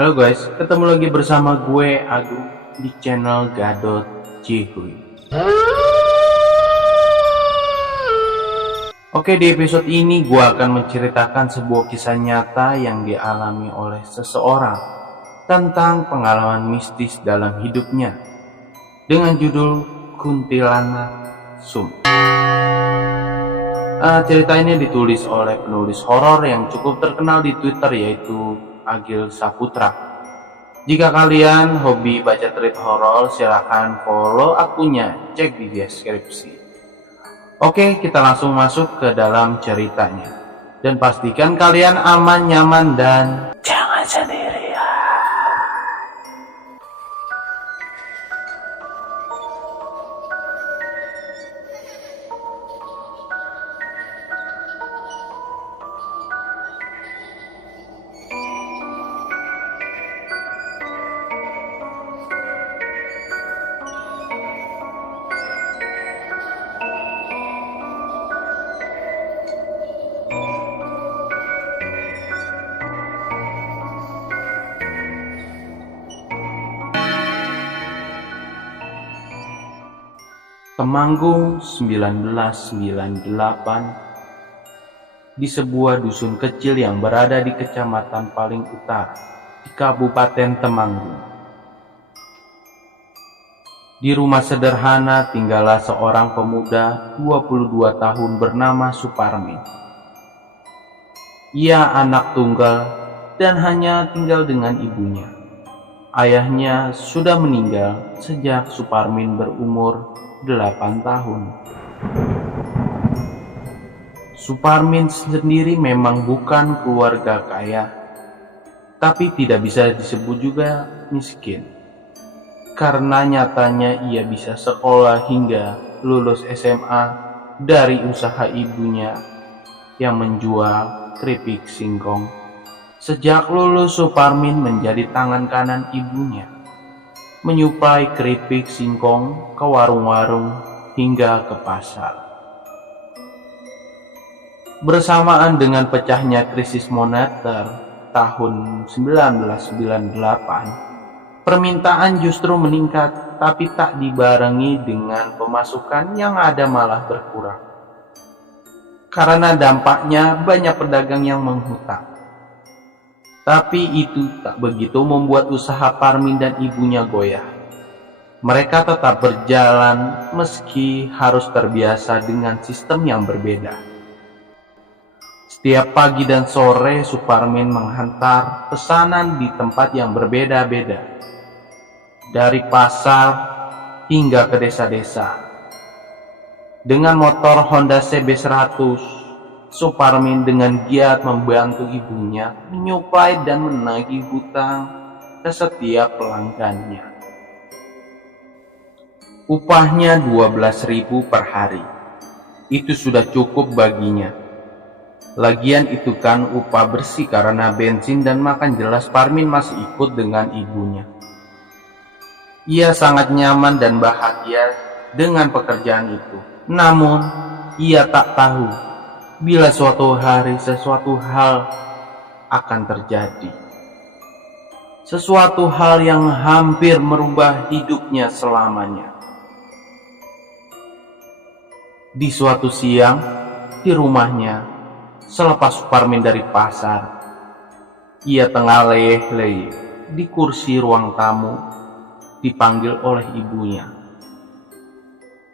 Halo guys, ketemu lagi bersama gue Agung di channel Gadot Cihuy. Oke, di episode ini gue akan menceritakan sebuah kisah nyata yang dialami oleh seseorang tentang pengalaman mistis dalam hidupnya dengan judul Kuntilanak Sum. Cerita ini ditulis oleh penulis horor yang cukup terkenal di Twitter, yaitu Agil Saputra. Jika kalian hobi baca cerita horor, silahkan follow akunnya, cek di deskripsi. Oke, kita langsung masuk ke dalam ceritanya. Dan pastikan kalian aman, nyaman, dan jangan sendirian. Temanggung 1998, di sebuah dusun kecil yang berada di kecamatan paling utara di Kabupaten Temanggung. Di rumah sederhana tinggallah seorang pemuda 22 tahun bernama Suparmin. Ia anak tunggal dan hanya tinggal dengan ibunya. Ayahnya sudah meninggal sejak Suparmin berumur 8 tahun. Suparmin sendiri memang bukan keluarga kaya, tapi tidak bisa disebut juga miskin, karena nyatanya ia bisa sekolah hingga lulus SMA dari usaha ibunya yang menjual keripik singkong. Sejak lulus, Suparmin menjadi tangan kanan ibunya, menyuplai keripik singkong ke warung-warung hingga ke pasar. Bersamaan dengan pecahnya krisis moneter tahun 1998, permintaan justru meningkat, tapi tak dibarengi dengan pemasukan yang ada malah berkurang. Karena dampaknya banyak pedagang yang menghutang. Tapi itu tak begitu membuat usaha Parmin dan ibunya goyah. Mereka tetap berjalan meski harus terbiasa dengan sistem yang berbeda. Setiap pagi dan sore Suparmin menghantar pesanan di tempat yang berbeda-beda, dari pasar hingga ke desa-desa. Dengan motor Honda CB100, Suparmin dengan giat membantu ibunya menyuplai dan menagih hutang ke setiap pelanggannya. Upahnya 12.000 per hari. Itu sudah cukup baginya. Lagian itu kan upah bersih karena bensin dan makan, jelas Parmin masih ikut dengan ibunya. Ia sangat nyaman dan bahagia dengan pekerjaan itu. Namun, ia tak tahu bila suatu hari sesuatu hal akan terjadi. Sesuatu hal yang hampir merubah hidupnya selamanya. Di suatu siang, di rumahnya, selepas Suparmin dari pasar, ia tengah leyeh-leyeh di kursi ruang tamu, dipanggil oleh ibunya.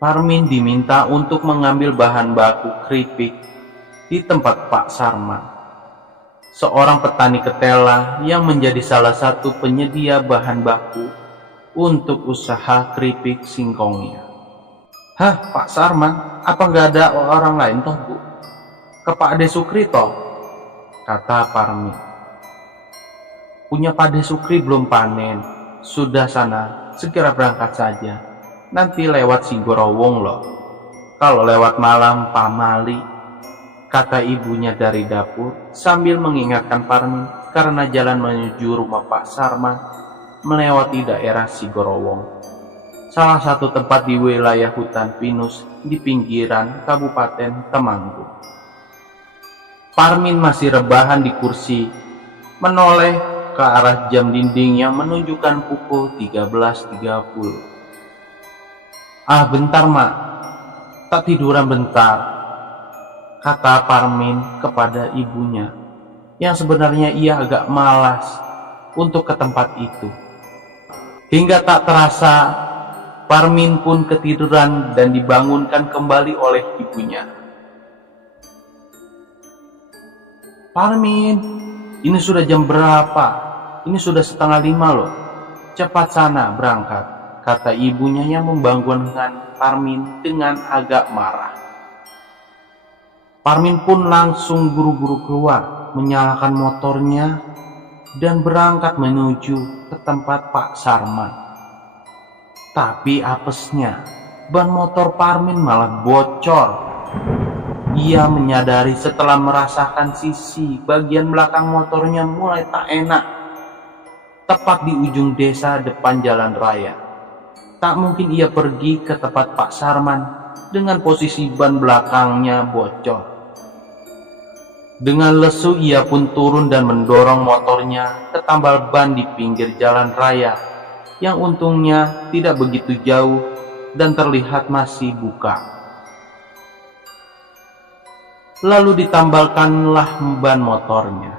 Parmin diminta untuk mengambil bahan baku keripik di tempat Pak Sarman, seorang petani ketela yang menjadi salah satu penyedia bahan baku untuk usaha keripik singkongnya. Hah, Pak Sarman? Apa nggak ada orang lain toh, Bu? Ke Pak De Sukri toh? Kata Parmin. Punya Pak De Sukri belum panen. Sudah sana, segera berangkat saja. Nanti lewat Sigorowong loh. Kalau lewat malam pamali, kata ibunya dari dapur sambil mengingatkan Parmin karena jalan menuju rumah Pak Sarman melewati daerah Sigorowong, salah satu tempat di wilayah hutan pinus di pinggiran Kabupaten Temanggung. Parmin masih rebahan di kursi, menoleh menengok ke arah jam dinding yang menunjukkan pukul 13.30. "Ah, bentar, Mak. Tak tiduran bentar," kata Parmin kepada ibunya, yang sebenarnya ia agak malas untuk ke tempat itu. Hingga tak terasa, Parmin pun ketiduran dan dibangunkan kembali oleh ibunya. "Parmin, ini sudah jam berapa? Ini sudah 4:30 loh. Cepat sana berangkat," kata ibunya yang membangunkan Parmin dengan agak marah. Parmin pun langsung buru-buru keluar, menyalakan motornya, dan berangkat menuju ke tempat Pak Sarman. Tapi apesnya, ban motor Parmin malah bocor. Ia menyadari setelah merasakan sisi bagian belakang motornya mulai tak enak. Tepat di ujung desa depan jalan raya. Tak mungkin ia pergi ke tempat Pak Sarman dengan posisi ban belakangnya bocor. Dengan lesu ia pun turun dan mendorong motornya ke tambal ban di pinggir jalan raya yang untungnya tidak begitu jauh dan terlihat masih buka. Lalu ditambalkanlah ban motornya.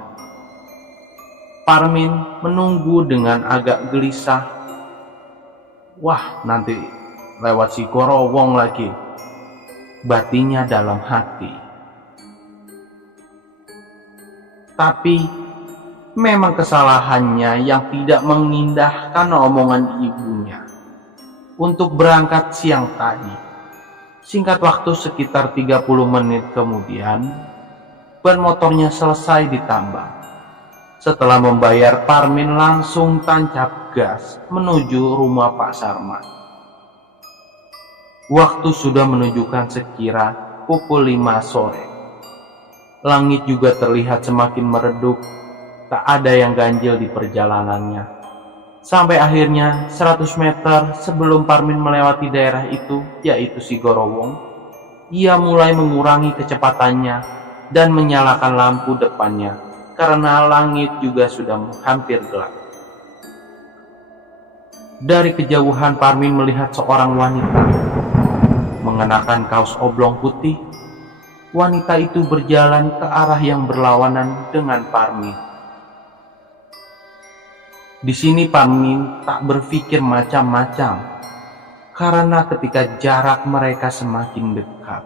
Parmin menunggu dengan agak gelisah. "Wah, nanti lewat si Gorowong lagi," batinnya dalam hati. Tapi memang kesalahannya yang tidak mengindahkan omongan ibunya untuk berangkat siang tadi. Singkat waktu sekitar 30 menit kemudian, ban motornya selesai ditambal. Setelah membayar, Parmin langsung tancap gas menuju rumah Pak Sarman. Waktu sudah menunjukkan sekira pukul 5 sore. Langit juga terlihat semakin meredup, tak ada yang ganjil di perjalanannya. Sampai akhirnya 100 meter sebelum Parmin melewati daerah itu, yaitu si Gorowong, ia mulai mengurangi kecepatannya dan menyalakan lampu depannya, karena langit juga sudah hampir gelap. Dari kejauhan Parmin melihat seorang wanita mengenakan kaos oblong putih. Wanita itu berjalan ke arah yang berlawanan dengan Parmin. Di sini Parmin tak berpikir macam-macam, karena ketika jarak mereka semakin dekat,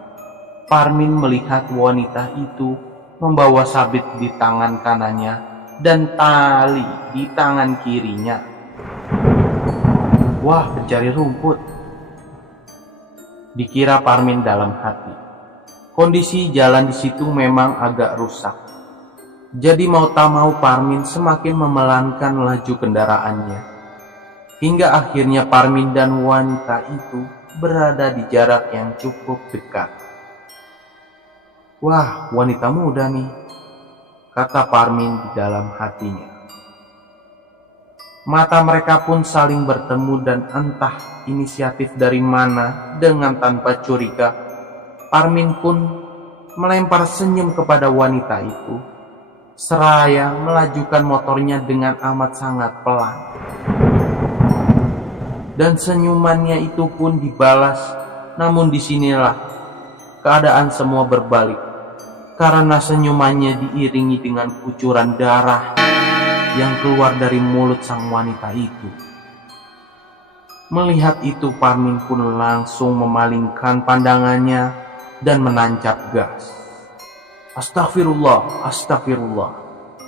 Parmin melihat wanita itu membawa sabit di tangan kanannya dan tali di tangan kirinya. "Wah, pencari rumput," dikira Parmin dalam hati. Kondisi jalan di situ memang agak rusak. Jadi mau tak mau Parmin semakin memelankan laju kendaraannya. Hingga akhirnya Parmin dan wanita itu berada di jarak yang cukup dekat. "Wah, wanita muda nih," kata Parmin di dalam hatinya. Mata mereka pun saling bertemu dan entah inisiatif dari mana, dengan tanpa curiga Parmin pun melempar senyum kepada wanita itu, seraya melajukan motornya dengan amat sangat pelan. Dan senyumannya itu pun dibalas, namun disinilah keadaan semua berbalik, karena senyumannya diiringi dengan kucuran darah yang keluar dari mulut sang wanita itu. Melihat itu, Parmin pun langsung memalingkan pandangannya dan menancap gas. "Astagfirullah, astagfirullah."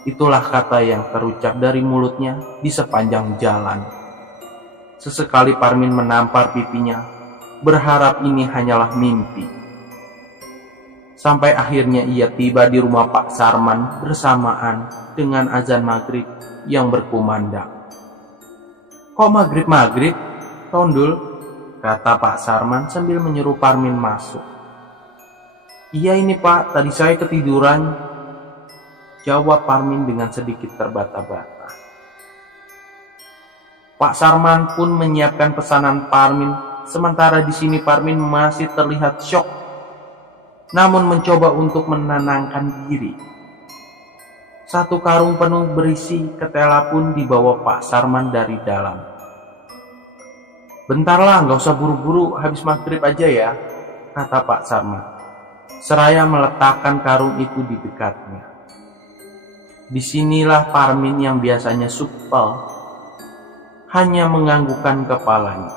Itulah kata yang terucap dari mulutnya di sepanjang jalan. Sesekali Parmin menampar pipinya, berharap ini hanyalah mimpi. Sampai akhirnya ia tiba di rumah Pak Sarman bersamaan dengan azan maghrib yang berkumandang. "Kok maghrib-maghrib, Tondul?" kata Pak Sarman sambil menyuruh Parmin masuk. "Iya ini Pak, tadi saya ketiduran," jawab Parmin dengan sedikit terbata-bata. Pak Sarman pun menyiapkan pesanan Parmin, sementara di sini Parmin masih terlihat syok, namun mencoba untuk menenangkan diri. Satu karung penuh berisi ketela pun dibawa Pak Sarman dari dalam. "Bentarlah, nggak usah buru-buru, habis maghrib aja ya," kata Pak Sarman, seraya meletakkan karung itu di dekatnya. Disinilah Parmin yang biasanya supel hanya menganggukkan kepalanya.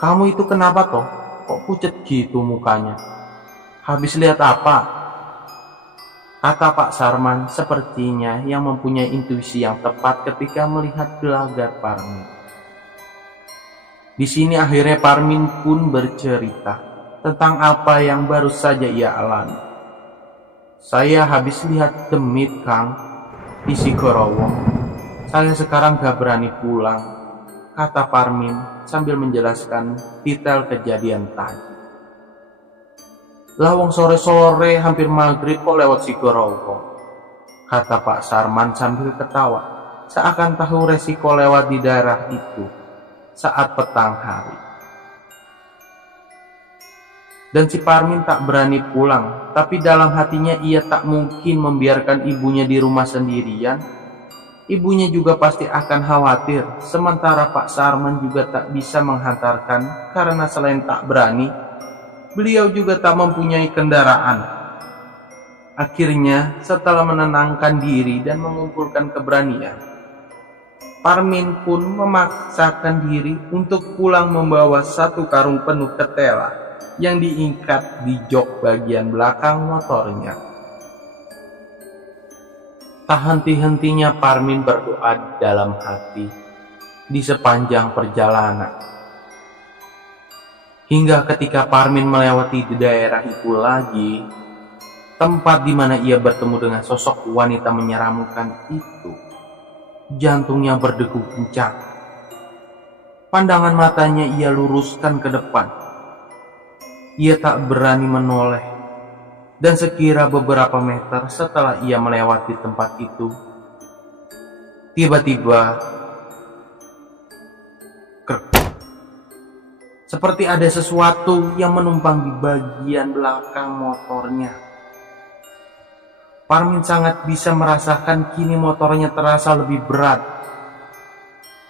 "Kamu itu kenapa toh? Kok pucat gitu mukanya? Habis lihat apa?" kata Pak Sarman, sepertinya yang mempunyai intuisi yang tepat ketika melihat gelagat Parmin. Di sini akhirnya Parmin pun bercerita tentang apa yang baru saja ia alami. "Saya habis lihat demit, Kang, di Sigorowo. Saya sekarang gak berani pulang," kata Parmin sambil menjelaskan detail kejadian tadi. "Lawang sore-sore hampir maghrib kok lewat Sigorowo," kata Pak Sarman sambil ketawa, seakan tahu resiko lewat di daerah itu saat petang hari. Dan si Parmin tak berani pulang, tapi dalam hatinya ia tak mungkin membiarkan ibunya di rumah sendirian. Ibunya juga pasti akan khawatir, sementara Pak Sarman juga tak bisa menghantarkan karena selain tak berani, beliau juga tak mempunyai kendaraan. Akhirnya, setelah menenangkan diri dan mengumpulkan keberanian, Parmin pun memaksakan diri untuk pulang membawa satu karung penuh ketela yang diikat di jok bagian belakang motornya. Tak henti-hentinya Parmin berdoa dalam hati di sepanjang perjalanan. Hingga ketika Parmin melewati di daerah itu lagi, tempat di mana ia bertemu dengan sosok wanita menyeramkan itu, jantungnya berdegup kencang. Pandangan matanya ia luruskan ke depan. Ia tak berani menoleh. Dan sekira beberapa meter setelah ia melewati tempat itu, tiba-tiba krek, seperti ada sesuatu yang menumpang di bagian belakang motornya. Parmin sangat bisa merasakan kini motornya terasa lebih berat.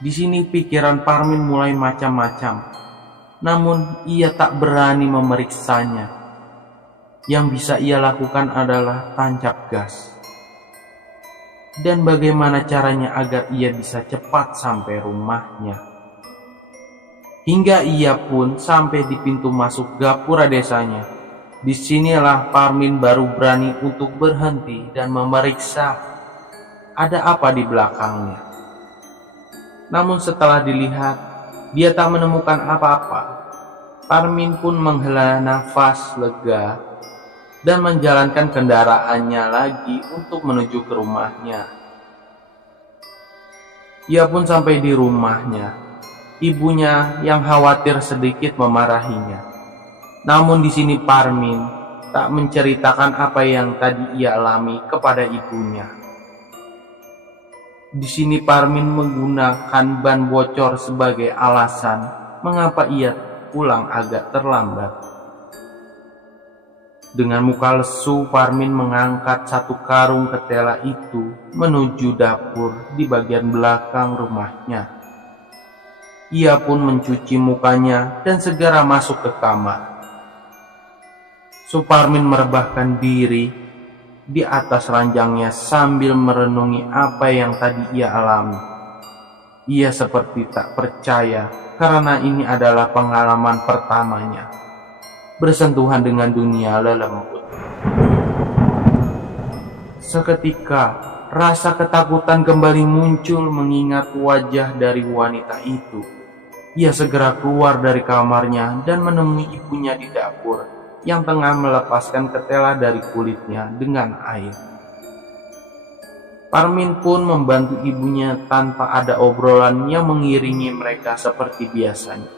Di sini pikiran Parmin mulai macam-macam, namun ia tak berani memeriksanya. Yang bisa ia lakukan adalah tancap gas. Dan bagaimana caranya agar ia bisa cepat sampai rumahnya. Hingga ia pun sampai di pintu masuk gapura desanya. Disinilah Parmin baru berani untuk berhenti dan memeriksa ada apa di belakangnya. Namun setelah dilihat, dia tak menemukan apa-apa. Parmin pun menghela nafas lega dan menjalankan kendaraannya lagi untuk menuju ke rumahnya. Ia pun sampai di rumahnya. Ibunya yang khawatir sedikit memarahinya. Namun di sini Parmin tak menceritakan apa yang tadi ia alami kepada ibunya. Di sini Parmin menggunakan ban bocor sebagai alasan mengapa ia pulang agak terlambat. Dengan muka lesu, Parmin mengangkat satu karung ketela itu menuju dapur di bagian belakang rumahnya. Ia pun mencuci mukanya dan segera masuk ke kamar. Parmin merebahkan diri di atas ranjangnya sambil merenungi apa yang tadi ia alami. Ia seperti tak percaya karena ini adalah pengalaman pertamanya bersentuhan dengan dunia lelembut. Seketika, rasa ketakutan kembali muncul mengingat wajah dari wanita itu. Ia segera keluar dari kamarnya dan menemui ibunya di dapur yang tengah melepaskan ketela dari kulitnya dengan air. Parmin pun membantu ibunya tanpa ada obrolan yang mengiringi mereka seperti biasanya.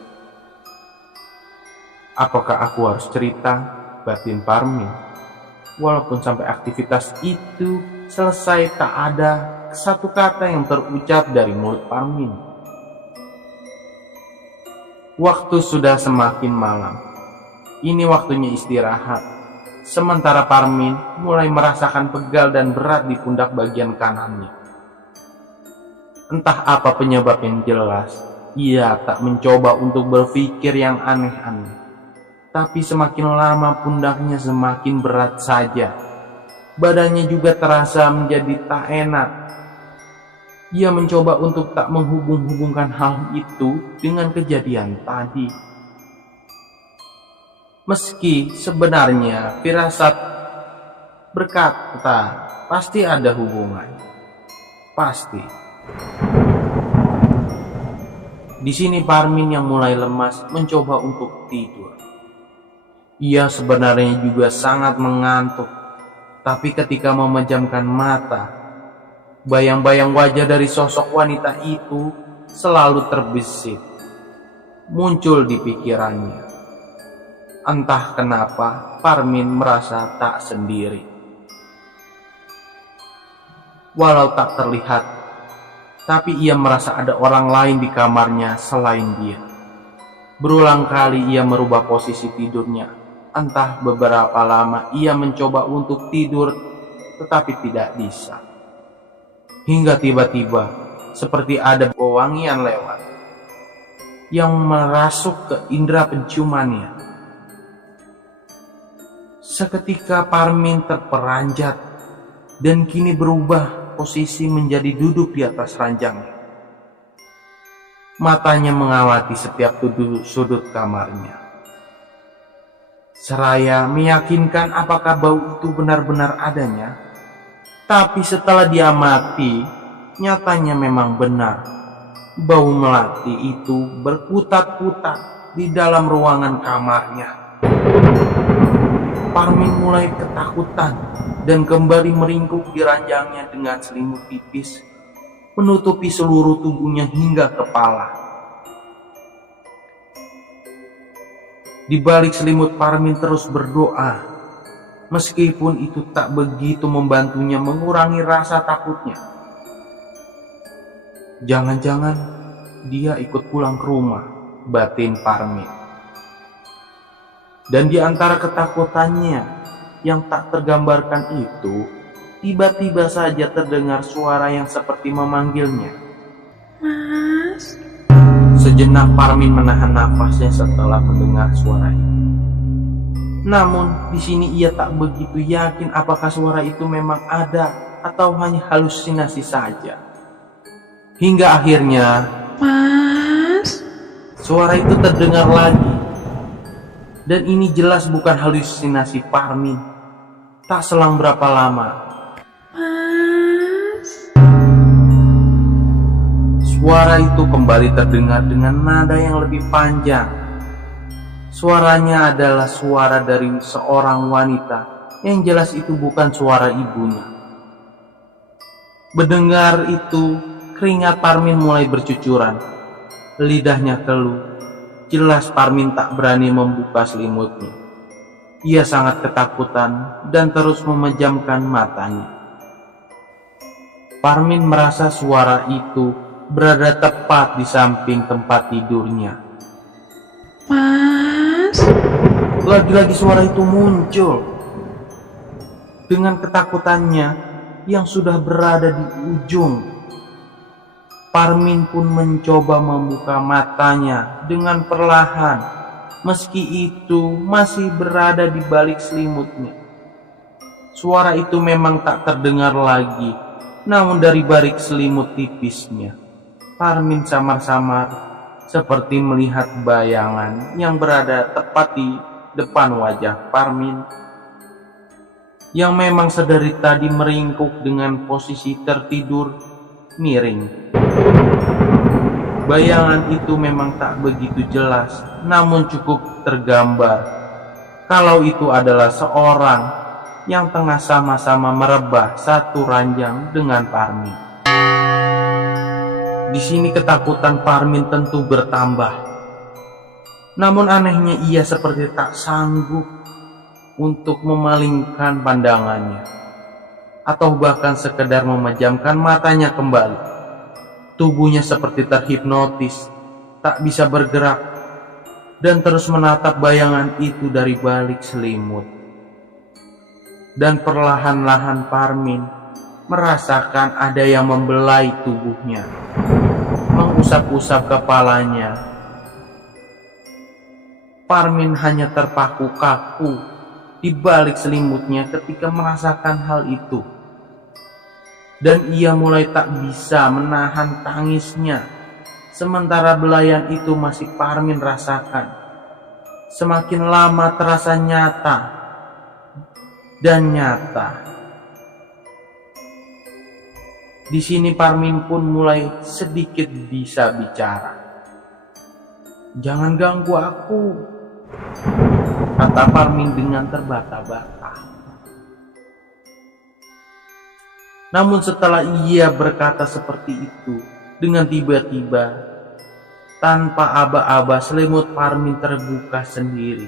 "Apakah aku harus cerita?" batin Parmin. Walaupun sampai aktivitas itu selesai, tak ada satu kata yang terucap dari mulut Parmin. Waktu sudah semakin malam. Ini waktunya istirahat. sementara Parmin mulai merasakan pegal dan berat di pundak bagian kanannya. Entah apa penyebab yang jelas, ia tak mencoba untuk berpikir yang aneh-aneh. Tapi semakin lama pundaknya semakin berat saja. Badannya juga terasa menjadi tak enak. Ia mencoba untuk tak menghubung-hubungkan hal itu dengan kejadian tadi. Meski sebenarnya firasat berkata pasti ada hubungan. Pasti. Di sini Parmin yang mulai lemas mencoba untuk tidur. Ia sebenarnya juga sangat mengantuk. Tapi ketika memejamkan mata, bayang-bayang wajah dari sosok wanita itu selalu terbesit, muncul di pikirannya. Entah kenapa Parmin merasa tak sendiri. Walau tak terlihat, tapi ia merasa ada orang lain di kamarnya selain dia. Berulang kali ia merubah posisi tidurnya. Entah beberapa lama ia mencoba untuk tidur, tetapi tidak bisa. Hingga tiba-tiba, seperti ada wewangian lewat, yang merasuk ke indera penciumannya. Seketika Parmin terperanjat, dan kini berubah posisi menjadi duduk di atas ranjangnya. Matanya mengawati setiap sudut kamarnya. Seraya meyakinkan apakah bau itu benar-benar adanya. Tapi setelah diamati, nyatanya memang benar. Bau melati itu berkutat-kutat di dalam ruangan kamarnya. Parmin mulai ketakutan dan kembali meringkuk di ranjangnya dengan selimut tipis, menutupi seluruh tubuhnya hingga kepala. Di balik selimut Parmin terus berdoa, meskipun itu tak begitu membantunya mengurangi rasa takutnya. Jangan-jangan dia ikut pulang ke rumah, batin Parmin. Dan di antara ketakutannya yang tak tergambarkan itu, tiba-tiba saja terdengar suara yang seperti memanggilnya. Mas. Sejenak Parmin menahan nafasnya setelah mendengar suara itu. Namun di sini ia tak begitu yakin apakah suara itu memang ada atau hanya halusinasi saja. Hingga akhirnya, Mas, suara itu terdengar lagi. Dan ini jelas bukan halusinasi Parmin. Tak selang berapa lama, suara itu kembali terdengar dengan nada yang lebih panjang. Suaranya adalah suara dari seorang wanita, yang jelas itu bukan suara ibunya. Mendengar itu, keringat Parmin mulai bercucuran. Lidahnya keluh. Jelas Parmin tak berani membuka selimutnya. Ia sangat ketakutan dan terus memejamkan matanya. Parmin merasa suara itu berada tepat di samping tempat tidurnya. Mas, lagi-lagi suara itu muncul. Dengan ketakutannya yang sudah berada di ujung, Parmin pun mencoba membuka matanya dengan perlahan, meski itu masih berada di balik selimutnya. Suara itu memang tak terdengar lagi, namun dari balik selimut tipisnya, Parmin samar-samar seperti melihat bayangan yang berada tepat di depan wajah Parmin, yang memang sedari tadi meringkuk dengan posisi tertidur miring. Bayangan itu memang tak begitu jelas, namun cukup tergambar kalau itu adalah seorang yang tengah sama-sama merebah satu ranjang dengan Parmin. Di sini ketakutan Parmin tentu bertambah. Namun anehnya ia seperti tak sanggup untuk memalingkan pandangannya, atau bahkan sekedar memejamkan matanya kembali. Tubuhnya seperti terhipnotis, tak bisa bergerak, dan terus menatap bayangan itu dari balik selimut. Dan perlahan-lahan Parmin merasakan ada yang membelai tubuhnya, mengusap-usap kepalanya. Parmin hanya terpaku kaku di balik selimutnya ketika merasakan hal itu. Dan ia mulai tak bisa menahan tangisnya, sementara belayan itu masih Parmin rasakan. Semakin lama terasa nyata dan nyata. Di sini Parmin pun mulai sedikit bisa bicara. "Jangan ganggu aku," kata Parmin dengan terbata-bata. Namun setelah ia berkata seperti itu, dengan tiba-tiba, tanpa aba-aba, selimut Parmin terbuka sendiri,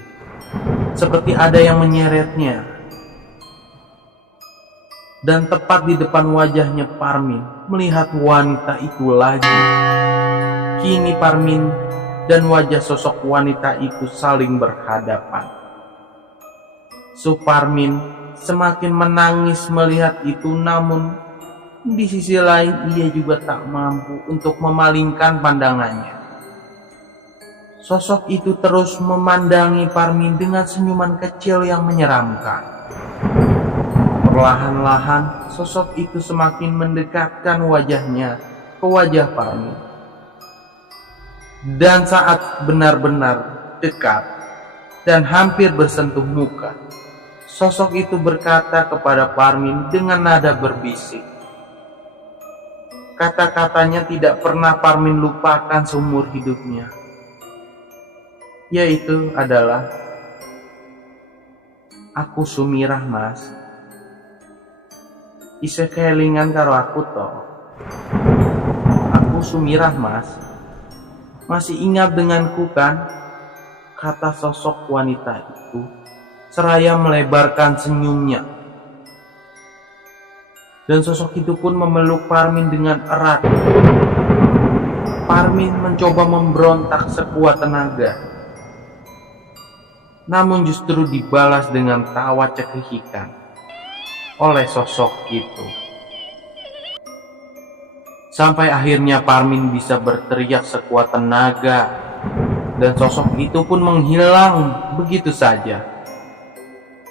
seperti ada yang menyeretnya. Dan tepat di depan wajahnya Parmin melihat wanita itu lagi. Kini Parmin dan wajah sosok wanita itu saling berhadapan. Parmin semakin menangis melihat itu, namun di sisi lain ia juga tak mampu untuk memalingkan pandangannya. Sosok itu terus memandangi Parmin dengan senyuman kecil yang menyeramkan. Perlahan-lahan sosok itu semakin mendekatkan wajahnya ke wajah Parmin. Dan saat benar-benar dekat dan hampir bersentuh muka, sosok itu berkata kepada Parmin dengan nada berbisik. Kata-katanya tidak pernah Parmin lupakan seumur hidupnya, yaitu adalah, "Aku Sumirah, Mas. Isih kelingan karo aku toh. Aku Sumirah, Mas. Masih ingat denganku kan?" kata sosok wanita itu seraya melebarkan senyumnya. Dan sosok itu pun memeluk Parmin dengan erat. Parmin mencoba memberontak sekuat tenaga, namun justru dibalas dengan tawa cekikikan oleh sosok itu. Sampai akhirnya Parmin bisa berteriak sekuat tenaga, dan sosok itu pun menghilang begitu saja.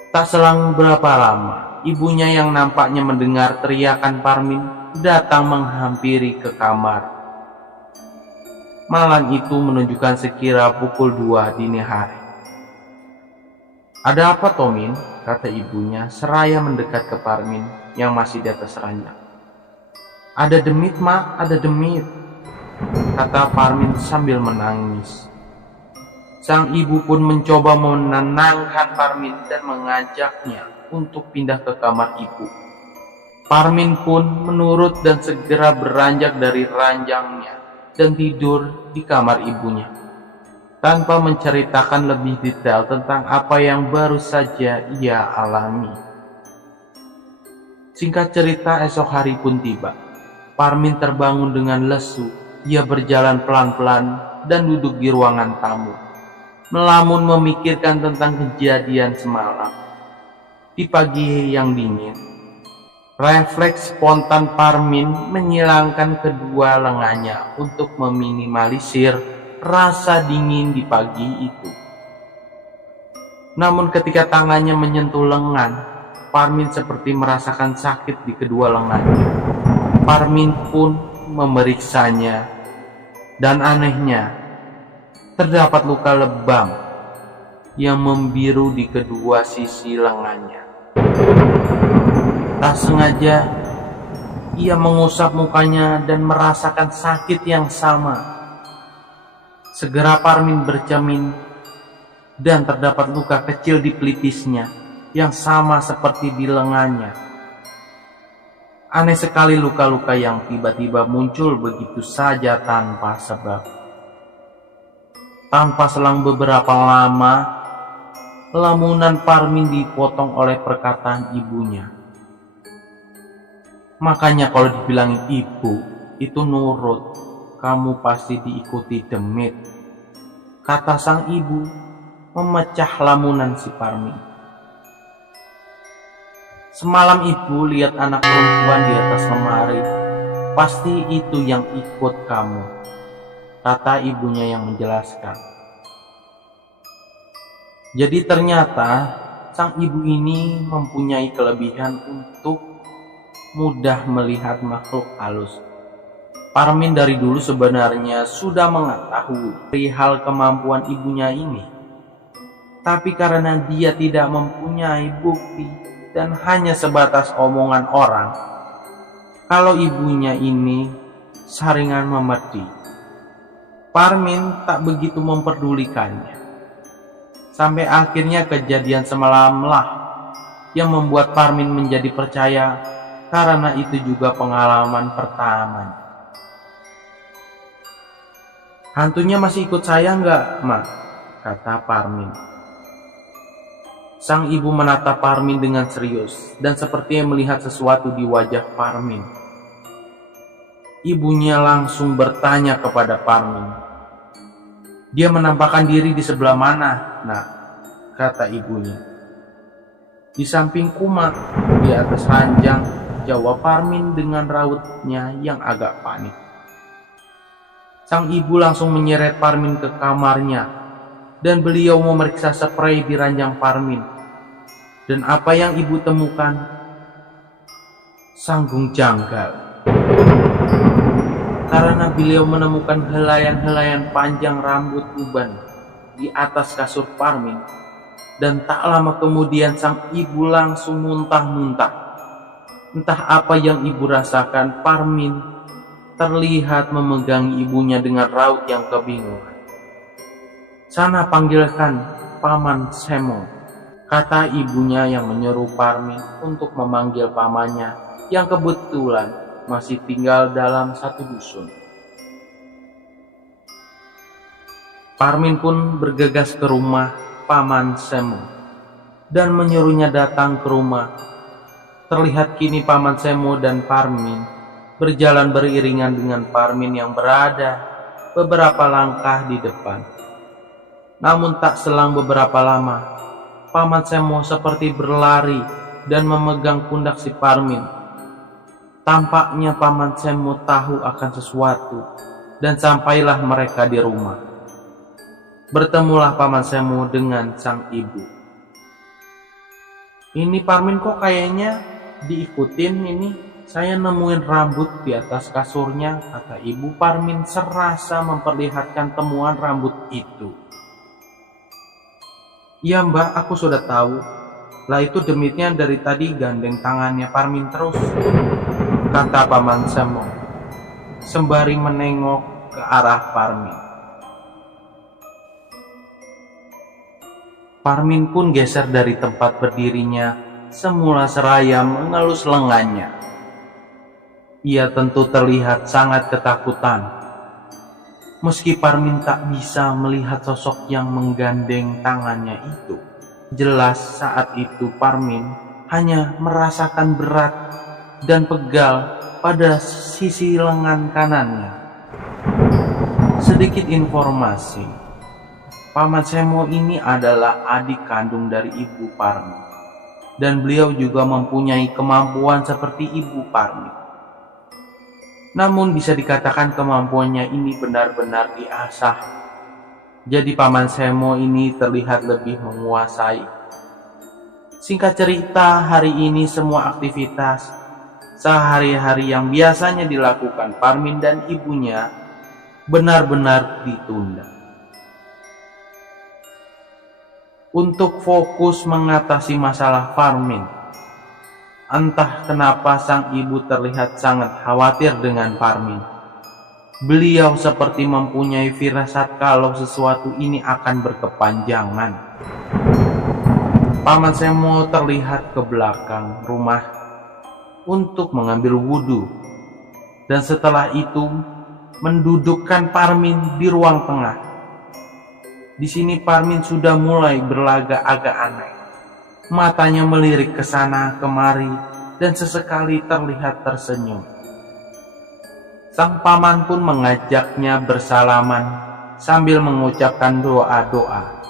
Tak selang berapa lama, ibunya yang nampaknya mendengar teriakan Parmin datang menghampiri ke kamar. Malam itu menunjukkan sekira pukul 2 dini hari. "Ada apa, Tomin?" kata ibunya seraya mendekat ke Parmin yang masih di atas ranjang. "Ada demit, Mak, ada demit," kata Parmin sambil menangis. Sang ibu pun mencoba menenangkan Parmin dan mengajaknya untuk pindah ke kamar ibu. Parmin pun menurut dan segera beranjak dari ranjangnya dan tidur di kamar ibunya, tanpa menceritakan lebih detail tentang apa yang baru saja ia alami. Singkat cerita, esok hari pun tiba. Parmin terbangun dengan lesu. Ia berjalan pelan-pelan dan duduk di ruangan tamu, melamun memikirkan tentang kejadian semalam. Di pagi yang dingin, refleks spontan Parmin menyilangkan kedua lengannya untuk meminimalisir rasa dingin di pagi itu. Namun ketika tangannya menyentuh lengan, Parmin seperti merasakan sakit di kedua lengannya. Parmin pun memeriksanya, dan anehnya terdapat luka lebam yang membiru di kedua sisi lengannya. Tak sengaja ia mengusap mukanya dan merasakan sakit yang sama. Segera Parmin bercermin dan terdapat luka kecil di pelipisnya yang sama seperti di lengannya. Aneh sekali luka-luka yang tiba-tiba muncul begitu saja tanpa sebab. Tanpa selang beberapa lama, lamunan Parmin dipotong oleh perkataan ibunya. "Makanya kalau dibilangin ibu, itu nurut. Kamu pasti diikuti demit," kata sang ibu, memecah lamunan si Parmin. Semalam ibu lihat anak perempuan di atas lemari. Pasti itu yang ikut kamu, kata ibunya yang menjelaskan. Jadi ternyata sang ibu ini mempunyai kelebihan untuk mudah melihat makhluk halus. Parmin dari dulu sebenarnya sudah mengetahui perihal kemampuan ibunya ini. Tapi karena dia tidak mempunyai bukti dan hanya sebatas omongan orang, kalau ibunya ini saringan memedi, Parmin tak begitu memperdulikannya. Sampai akhirnya kejadian semalamlah yang membuat Parmin menjadi percaya, karena itu juga pengalaman pertamanya. Hantunya masih ikut saya nggak, Mak? Kata Parmin. Sang ibu menatap Parmin dengan serius dan sepertinya melihat sesuatu di wajah Parmin. Ibunya langsung bertanya kepada Parmin. Dia menampakkan diri di sebelah mana, Nak? Kata ibunya. Di samping Mak, di atas ranjang, jawab Parmin dengan rautnya yang agak panik. Sang ibu langsung menyeret Parmin ke kamarnya dan beliau memeriksa spray di ranjang Parmin. Dan apa yang ibu temukan? Sanggung janggal. Karena beliau menemukan helaian-helaian panjang rambut uban di atas kasur Parmin. Dan tak lama kemudian sang ibu langsung muntah-muntah. Entah apa yang ibu rasakan, Parmin terlihat memegang ibunya dengan raut yang kebingungan. Sana panggilkan Paman Semo, kata ibunya yang menyuruh Parmin untuk memanggil pamannya yang kebetulan masih tinggal dalam satu dusun. Parmin pun bergegas ke rumah Paman Semo dan menyuruhnya datang ke rumah. Terlihat kini Paman Semo dan Parmin berjalan beriringan dengan Parmin yang berada beberapa langkah di depan. Namun tak selang beberapa lama, Paman Semo seperti berlari dan memegang pundak si Parmin. Tampaknya Paman Semo tahu akan sesuatu, dan sampailah mereka di rumah. Bertemulah Paman Semo dengan sang ibu. Ini Parmin kok kayaknya diikutin ini. Saya nemuin rambut di atas kasurnya, kata ibu Parmin serasa memperlihatkan temuan rambut itu. Iya Mbak, aku sudah tahu. Lah itu demitnya dari tadi gandeng tangannya Parmin terus, kata Paman Semo sembari menengok ke arah Parmin. Parmin pun geser dari tempat berdirinya, semula seraya mengelus lengannya. Ia tentu terlihat sangat ketakutan. Meski Parmin tak bisa melihat sosok yang menggandeng tangannya itu. Jelas saat itu Parmin hanya merasakan berat dan pegal pada sisi lengan kanannya. Sedikit informasi, Paman Semo ini adalah adik kandung dari ibu Parmin, dan beliau juga mempunyai kemampuan seperti ibu Parmin. Namun bisa dikatakan kemampuannya ini benar-benar diasah. Jadi Paman Semo ini terlihat lebih menguasai. Singkat cerita, hari ini semua aktivitas sehari-hari yang biasanya dilakukan Parmin dan ibunya benar-benar ditunda. Untuk fokus mengatasi masalah Parmin, entah kenapa sang ibu terlihat sangat khawatir dengan Parmin. Beliau seperti mempunyai firasat kalau sesuatu ini akan berkepanjangan. Paman Semo terlihat ke belakang rumah untuk mengambil wudhu, dan setelah itu mendudukkan Parmin di ruang tengah. Di sini Parmin sudah mulai berlagak agak aneh. Matanya melirik ke sana kemari dan sesekali terlihat tersenyum. Sang paman pun mengajaknya bersalaman sambil mengucapkan doa-doa.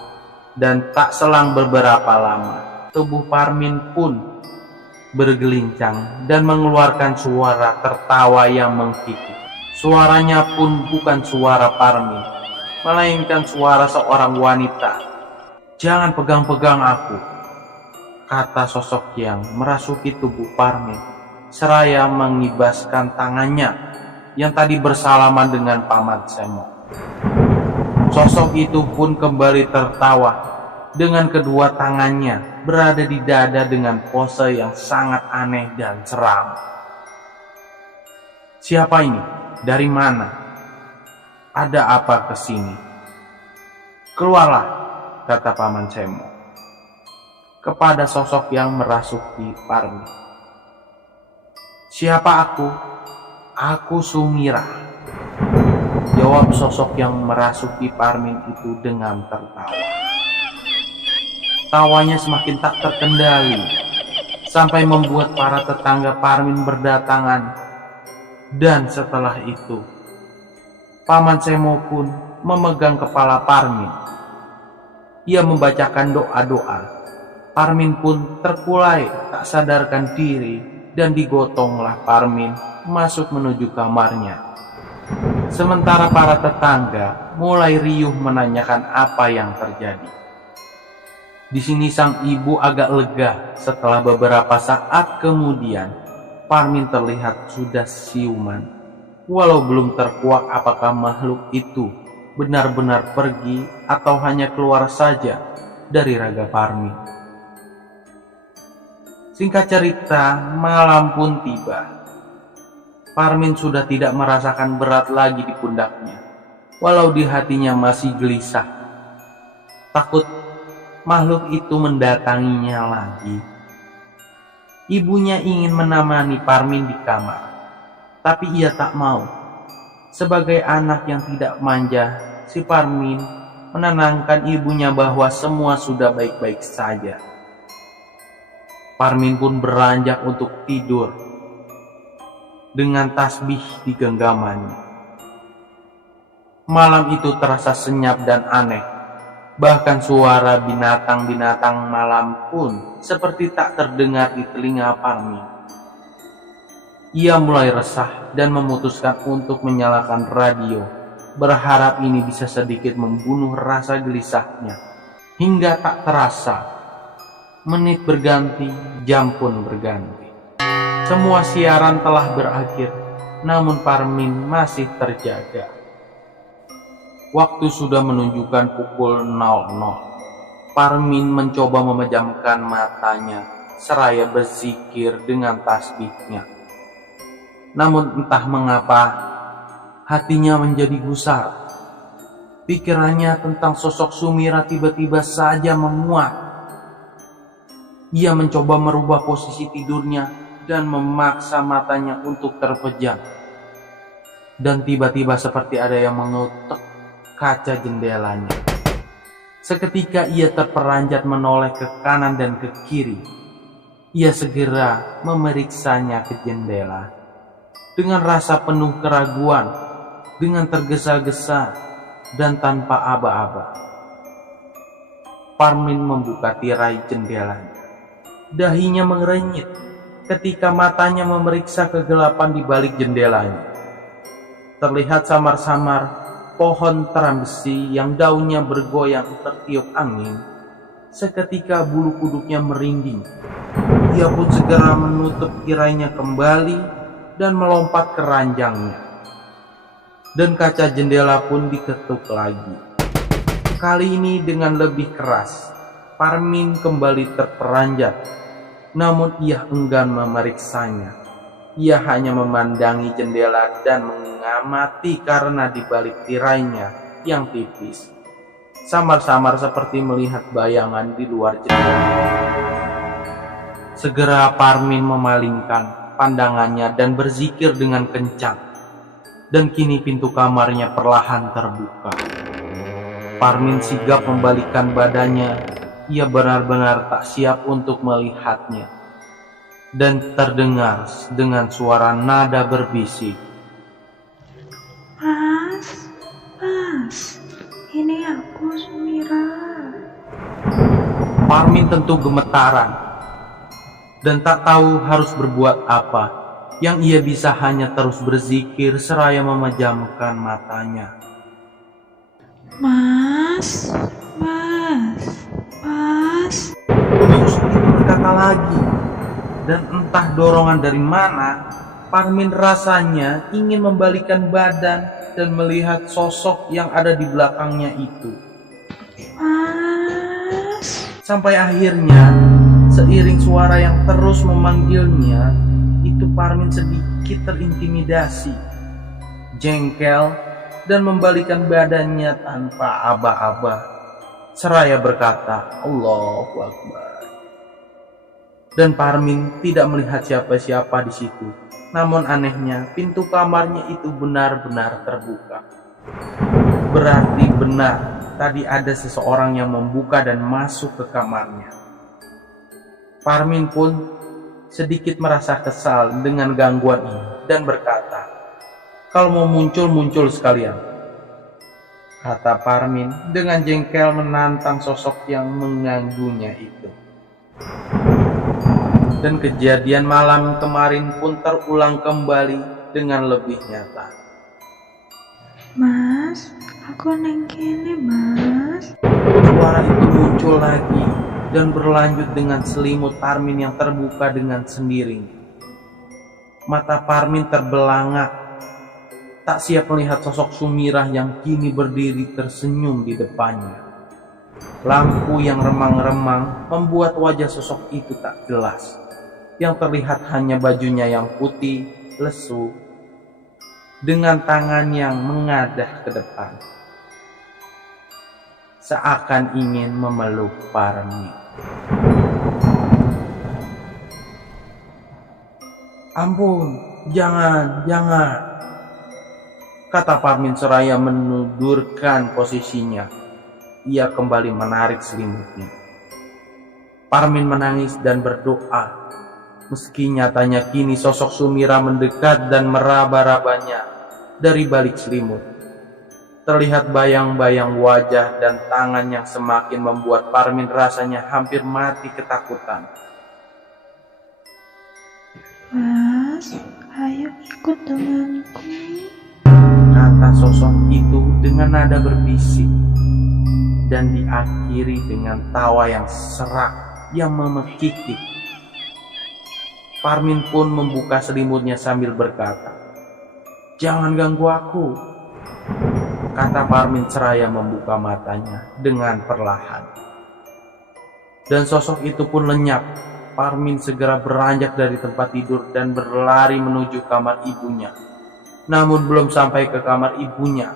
Dan tak selang beberapa lama, tubuh Parmin pun bergelincang dan mengeluarkan suara tertawa yang menghikik. Suaranya pun bukan suara Parmin, melainkan suara seorang wanita. "Jangan pegang-pegang aku," kata sosok yang merasuki tubuh Parmin, seraya mengibaskan tangannya yang tadi bersalaman dengan Paman Semok. Sosok itu pun kembali tertawa dengan kedua tangannya berada di dada dengan pose yang sangat aneh dan seram. "Siapa ini? Dari mana? Ada apa kesini?" "Keluarlah," kata Paman Semok kepada sosok yang merasuki Parmin. "Siapa aku? Aku Sumira," jawab sosok yang merasuki Parmin itu dengan tertawa. Tawanya semakin tak terkendali, sampai membuat para tetangga Parmin berdatangan. Dan setelah itu, Paman Semok pun memegang kepala Parmin. Ia membacakan doa-doa. Parmin pun terkulai tak sadarkan diri, dan digotonglah Parmin masuk menuju kamarnya. Sementara para tetangga mulai riuh menanyakan apa yang terjadi. Di sini sang ibu agak lega setelah beberapa saat kemudian Parmin terlihat sudah siuman. Walau belum terkuak apakah makhluk itu benar-benar pergi atau hanya keluar saja dari raga Parmin. Singkat cerita, malam pun tiba. Parmin sudah tidak merasakan berat lagi di pundaknya, walau di hatinya masih gelisah. Takut makhluk itu mendatanginya lagi. Ibunya ingin menemani Parmin di kamar, tapi ia tak mau. Sebagai anak yang tidak manja, si Parmin menenangkan ibunya bahwa semua sudah baik-baik saja. Parmin pun beranjak untuk tidur dengan tasbih di genggamannya. Malam itu terasa senyap dan aneh. Bahkan suara binatang-binatang malam pun seperti tak terdengar di telinga Parmin. Ia mulai resah dan memutuskan untuk menyalakan radio, berharap ini bisa sedikit membunuh rasa gelisahnya. Hingga tak terasa, menit berganti, jam pun berganti. Semua siaran telah berakhir, namun Parmin masih terjaga. Waktu sudah menunjukkan pukul 00. Parmin mencoba memejamkan matanya seraya berzikir dengan tasbihnya. Namun entah mengapa hatinya menjadi gusar. Pikirannya tentang sosok Sumira tiba-tiba saja menguat. Ia mencoba merubah posisi tidurnya dan memaksa matanya untuk terpejam. Dan tiba-tiba seperti ada yang mengutuk kaca jendelanya. Seketika ia terperanjat menoleh ke kanan dan ke kiri. Ia segera memeriksanya ke jendela. Dengan rasa penuh keraguan, dengan tergesa-gesa dan tanpa aba-aba, Parmin membuka tirai jendelanya. Dahinya mengerenyit ketika matanya memeriksa kegelapan di balik jendelanya. Terlihat samar-samar pohon teram besi yang daunnya bergoyang tertiup angin. Seketika bulu kuduknya merinding. Ia pun segera menutup tirainya kembali dan melompat ke ranjangnya. Dan kaca jendela pun diketuk lagi. Kali ini dengan lebih keras. Parmin kembali terperanjat. Namun ia enggan memeriksanya. Ia hanya memandangi jendela dan mengamati karena di balik tirainya yang tipis, samar-samar seperti melihat bayangan di luar jendela. Segera Parmin memalingkan pandangannya dan berzikir dengan kencang. Dan kini pintu kamarnya perlahan terbuka. Parmin sigap membalikkan badannya. Ia benar-benar tak siap untuk melihatnya. Dan terdengar dengan suara nada berbisik, Mas, ini aku Sumira. Parmin tentu gemetaran. dan tak tahu harus berbuat apa. Yang ia bisa hanya terus berzikir seraya memejamkan matanya. Mas, mas, mas. Sosok itu berkata lagi, dan entah dorongan dari mana, Parmin rasanya ingin membalikan badan dan melihat sosok yang ada di belakangnya itu. Mas. Sampai akhirnya, seiring suara yang terus memanggilnya, itu Parmin sedikit terintimidasi, jengkel, dan membalikan badannya tanpa aba-aba, seraya berkata, Allahu Akbar. Dan Parmin tidak melihat siapa-siapa di situ. Namun anehnya, pintu kamarnya itu benar-benar terbuka. Berarti benar, tadi ada seseorang yang membuka dan masuk ke kamarnya. Parmin pun sedikit merasa kesal dengan gangguan ini dan berkata, "Kalau mau muncul sekalian," kata Parmin dengan jengkel menantang sosok yang mengganggunya itu. Dan kejadian malam kemarin pun terulang kembali dengan lebih nyata. Mas, aku neng kene, Mas. Suara itu muncul lagi dan berlanjut dengan selimut Parmin yang terbuka dengan sendirinya. Mata Parmin terbelangak, tak siap melihat sosok Sumirah yang kini berdiri tersenyum di depannya. Lampu yang remang-remang membuat wajah sosok itu tak jelas. Yang terlihat hanya bajunya yang putih, lesu, dengan tangan yang mengadah ke depan, seakan ingin memeluk Parmin. "Ampun, jangan, kata Parmin seraya menundurkan posisinya. Ia kembali menarik selimutnya. Parmin menangis dan berdoa. Meski nyatanya kini sosok Sumirah mendekat dan meraba-rabanya dari balik selimut. Terlihat bayang-bayang wajah dan tangan yang semakin membuat Parmin rasanya hampir mati ketakutan. Mas, ayo ikut denganku, Kata sosok itu dengan nada berbisik dan diakhiri dengan tawa yang serak yang memekikik. Parmin pun membuka selimutnya sambil berkata, "Jangan ganggu aku," kata Parmin seraya membuka matanya dengan perlahan. Dan sosok itu pun lenyap. Parmin segera beranjak dari tempat tidur dan berlari menuju kamar ibunya. Namun belum sampai ke kamar ibunya,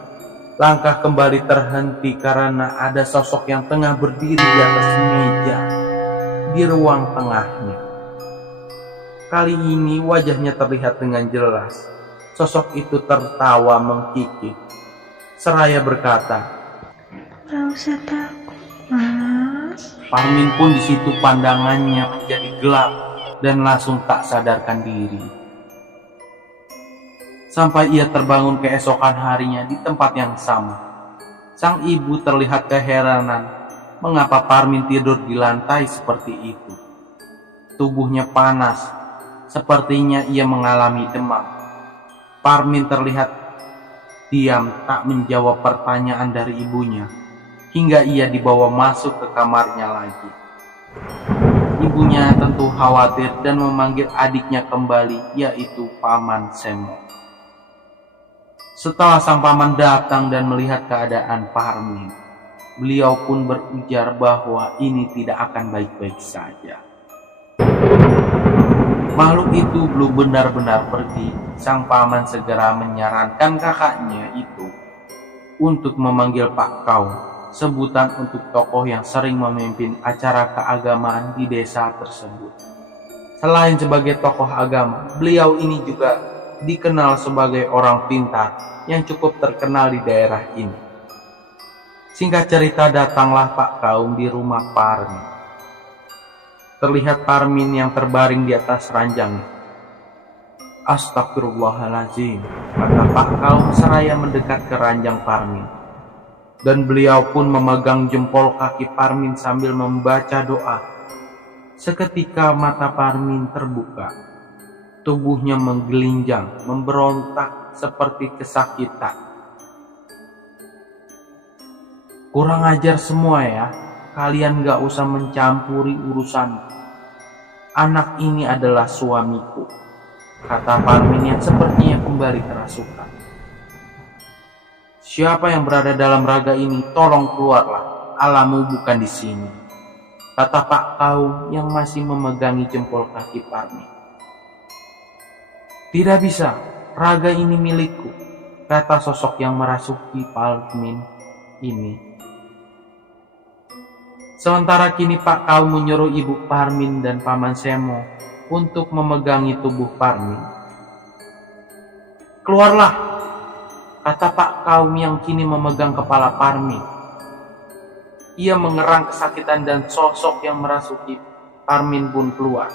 langkah kembali terhenti karena ada sosok yang tengah berdiri di atas meja di ruang tengahnya. Kali ini wajahnya terlihat dengan jelas. Sosok itu tertawa mengkikik, seraya berkata, gak usah takut, Mas. Parmin pun di situ pandangannya menjadi gelap dan langsung tak sadarkan diri. Sampai ia terbangun keesokan harinya di tempat yang sama. Sang ibu terlihat keheranan mengapa Parmin tidur di lantai seperti itu. Tubuhnya panas, sepertinya ia mengalami demam. Parmin terlihat diam tak menjawab pertanyaan dari ibunya, hingga ia dibawa masuk ke kamarnya lagi. Ibunya tentu khawatir dan memanggil adiknya kembali, yaitu Paman Semo. Setelah sang paman datang dan melihat keadaan Parmin, beliau pun berujar bahwa ini tidak akan baik-baik saja. Makhluk itu belum benar-benar pergi. Sang paman segera menyarankan kakaknya itu untuk memanggil Pak Kaum, sebutan untuk tokoh yang sering memimpin acara keagamaan di desa tersebut. Selain sebagai tokoh agama, beliau ini juga dikenal sebagai orang pintar yang cukup terkenal di daerah ini. Singkat cerita, datanglah Pak Kaum di rumah Parmin. Terlihat Parmin yang terbaring di atas ranjang. "Astagfirullahaladzim," kata Pak Kaum seraya mendekat ke ranjang Parmin. Dan beliau pun memegang jempol kaki Parmin sambil membaca doa. Seketika mata Parmin terbuka. Tubuhnya menggelinjang, memberontak seperti kesakitan. "Kurang ajar semua ya, kalian gak usah mencampuri urusan. Anak ini adalah suamiku," kata Parmin yang sepertinya kembali kerasukan. "Siapa yang berada dalam raga ini, tolong keluarlah. Alamu bukan di sini," kata Pak Kaum yang masih memegangi jempol kaki Parmin. "Tidak bisa, raga ini milikku," kata sosok yang merasuki Parmin ini. Sementara kini Pak Kaum menyuruh Ibu Parmin dan Paman Semo untuk memegangi tubuh Parmin. "Keluarlah," kata Pak Kaum yang kini memegang kepala Parmin. Ia mengerang kesakitan dan sosok yang merasuki Parmin pun keluar.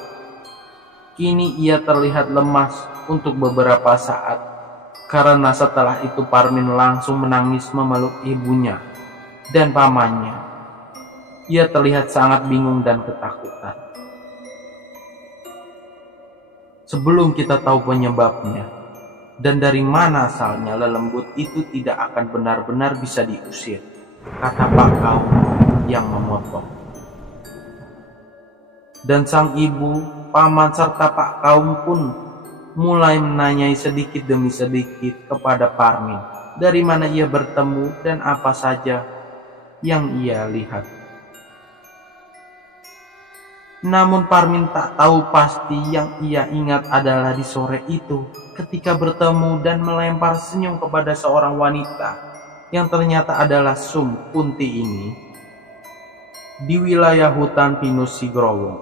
Kini ia terlihat lemas untuk beberapa saat, karena setelah itu Parmin langsung menangis memeluk ibunya dan pamannya. Ia terlihat sangat bingung dan ketakutan. Sebelum kita tahu penyebabnya dan dari mana asalnya, lelembut itu tidak akan benar-benar bisa diusir, kata Pak Kaum yang memotong. Dan sang ibu, paman serta Pak Kaum pun mulai menanyai sedikit demi sedikit kepada Parmin dari mana ia bertemu dan apa saja yang ia lihat. Namun Parmin tak tahu pasti. Yang ia ingat adalah di sore itu ketika bertemu dan melempar senyum kepada seorang wanita yang ternyata adalah Sum Kunti ini di wilayah hutan pinus Sigrowong.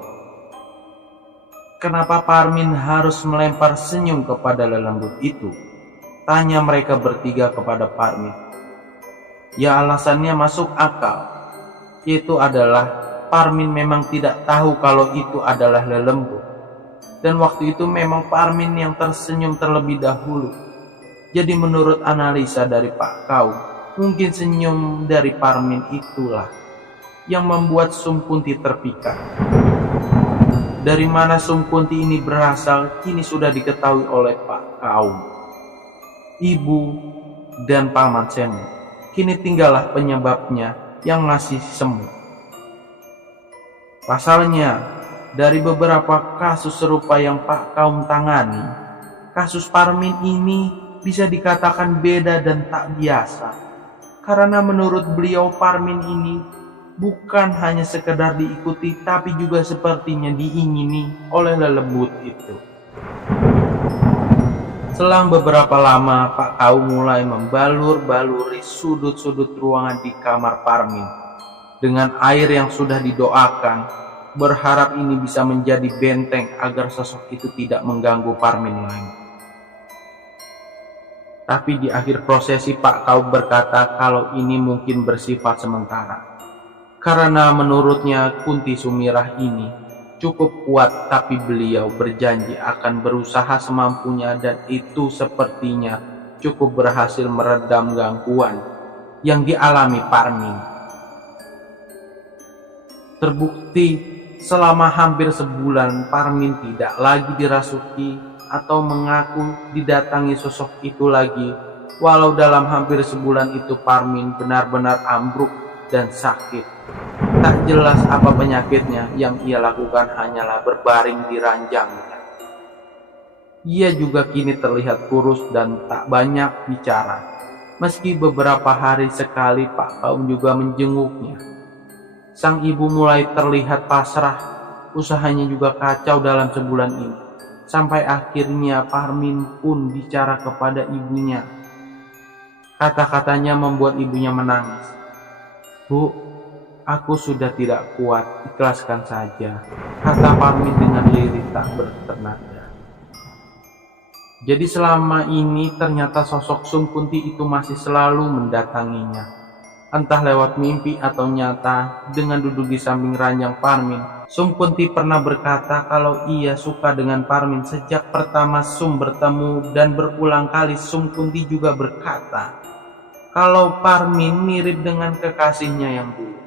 "Kenapa Parmin harus melempar senyum kepada lelembut itu?" tanya mereka bertiga kepada Parmin. Ya, alasannya masuk akal, yaitu adalah Parmin memang tidak tahu kalau itu adalah lelembut. Dan waktu itu memang Parmin yang tersenyum terlebih dahulu. Jadi menurut analisa dari Pak Kaum, mungkin senyum dari Parmin itulah yang membuat Sum Kunti terpikat. Dari mana Sum Kunti ini berasal kini sudah diketahui oleh Pak Kaum, Ibu, dan Paman Semo. Kini tinggallah penyebabnya yang masih semu. Pasalnya, dari beberapa kasus serupa yang Pak Kaum tangani, kasus Parmin ini bisa dikatakan beda dan tak biasa. Karena menurut beliau Parmin ini bukan hanya sekedar diikuti, tapi juga sepertinya diingini oleh lelembut itu. Selang beberapa lama, Pak Kaum mulai membalur-baluri sudut-sudut ruangan di kamar Parmin dengan air yang sudah didoakan, berharap ini bisa menjadi benteng agar sosok itu tidak mengganggu Parmin lagi. Tapi di akhir prosesi Pak Kaum berkata kalau ini mungkin bersifat sementara. Karena menurutnya Kunti Sumirah ini cukup kuat, tapi beliau berjanji akan berusaha semampunya dan itu sepertinya cukup berhasil meredam gangguan yang dialami Parmin. Terbukti selama hampir sebulan Parmin tidak lagi dirasuki atau mengaku didatangi sosok itu lagi, walau dalam hampir sebulan itu Parmin benar-benar ambruk dan sakit. Tak jelas apa penyakitnya, yang ia lakukan hanyalah berbaring di ranjangnya. Ia juga kini terlihat kurus dan tak banyak bicara. Meski beberapa hari sekali Pak Kaum juga menjenguknya. Sang ibu mulai terlihat pasrah, usahanya juga kacau dalam sebulan ini. Sampai akhirnya Parmin pun bicara kepada ibunya. Kata-katanya membuat ibunya menangis. "Bu, aku sudah tidak kuat, ikhlaskan saja," kata Parmin dengan lirih tak bertenaga. Jadi selama ini ternyata sosok Sum Kunti itu masih selalu mendatanginya. Entah lewat mimpi atau nyata, dengan duduk di samping ranjang Parmin, Sum Kunti pernah berkata kalau ia suka dengan Parmin sejak pertama Sum bertemu, dan berulang kali Sum Kunti juga berkata kalau Parmin mirip dengan kekasihnya yang dulu.